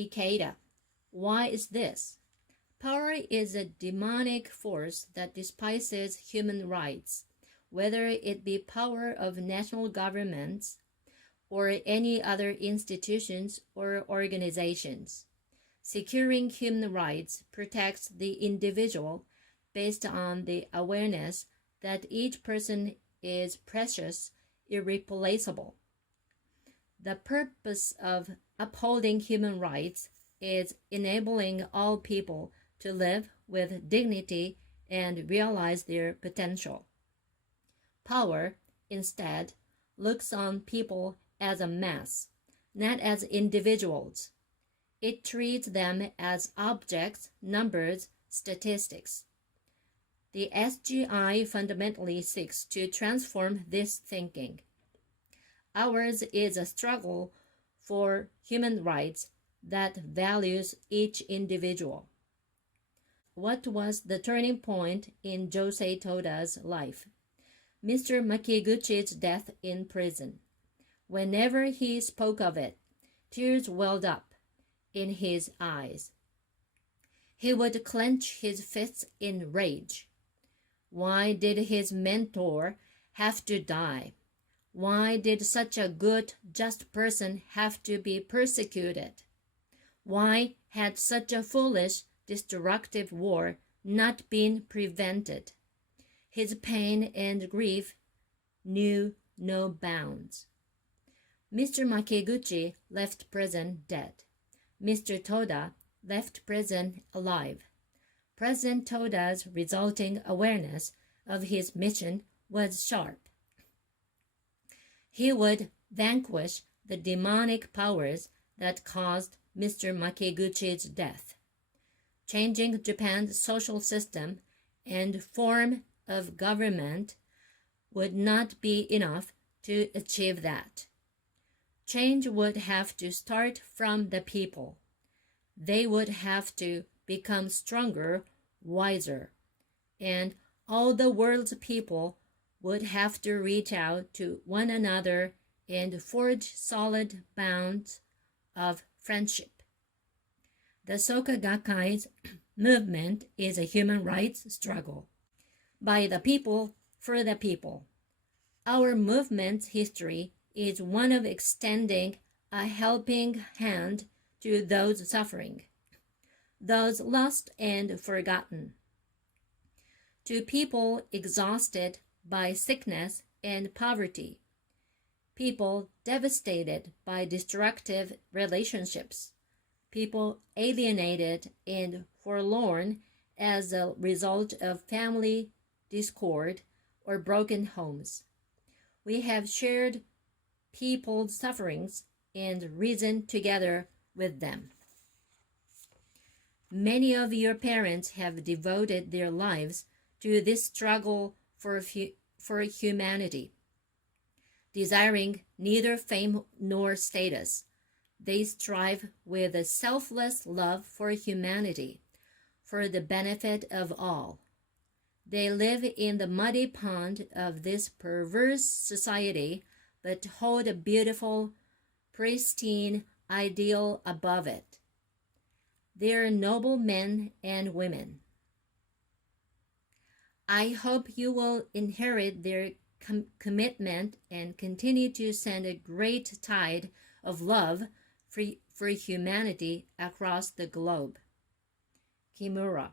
Ikeda. Why is this? Power is a demonic force that despises human rights, whether it be power of national governments or any other institutions or organizations. Securing human rights protects the individual based on the awareness that each person is precious, irreplaceable. The purpose of upholding human rights is enabling all people to live with dignity and realize their potential. Power, instead, looks on people as a mass, not as individuals. It treats them as objects, numbers, statistics. The SGI fundamentally seeks to transform this thinking. Ours is a struggle for human rights that values each individual. What was the turning point in Josei Toda's life? Mr. Makiguchi's death in prison. Whenever he spoke of it, tears welled up in his eyes. He would clench his fists in rage. Why did his mentor have to die? Why did such a good, just person have to be persecuted? Why had such a foolish, destructive war not been prevented? His pain and grief knew no bounds. Mr. Makiguchi left prison dead. Mr. Toda left prison alive. President Toda's resulting awareness of his mission was sharp. He would vanquish the demonic powers that caused Mr. Makiguchi's death. Changing Japan's social system and form of government would not be enough to achieve that. Change would have to start from the people. They would have to become stronger, wiser, and all the world's people would have to reach out to one another and forge solid bonds of friendship. The Soka Gakkai's movement is a human rights struggle. By the people, for the people. Our movement's history is one of extending a helping hand to those suffering, those lost and forgotten, to people exhausted by sickness and poverty, people devastated by destructive relationships, people alienated and forlorn as a result of family discord or broken homes. We have shared people's sufferings and risen together with them. Many of your parents have devoted their lives to this struggle for humanity. Desiring neither fame nor status, they strive with a selfless love for humanity, for the benefit of all. They live in the muddy pond of this perverse society, but hold a beautiful, pristine ideal above it. They are noble men and women. I hope you will inherit their commitment and continue to send a great tide of love for humanity across the globe. Kimura.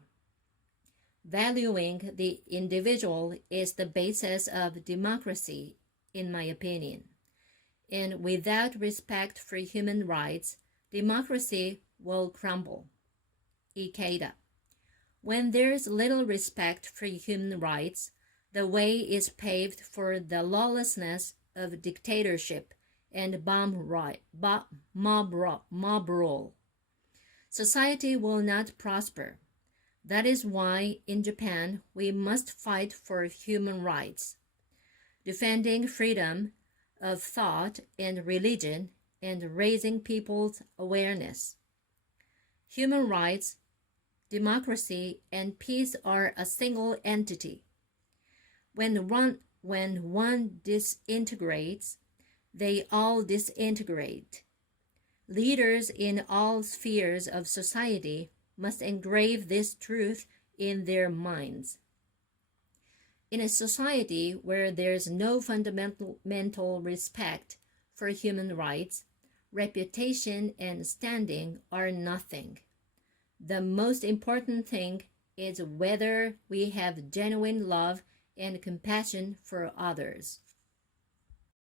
Valuing the individual is the basis of democracy, in my opinion. And without respect for human rights, democracy will crumble. Ikeda. When there's little respect for human rights, the way is paved for the lawlessness of dictatorship and mob rule. Society will not prosper. That is why in Japan we must fight for human rights, defending freedom of thought and religion and raising people's awareness. Human rights, democracy, and peace are a single entity. When one disintegrates, they all disintegrate. Leaders in all spheres of society must engrave this truth in their minds. In a society where there's no fundamental respect for human rights, reputation and standing are nothing. The most important thing is whether we have genuine love and compassion for others.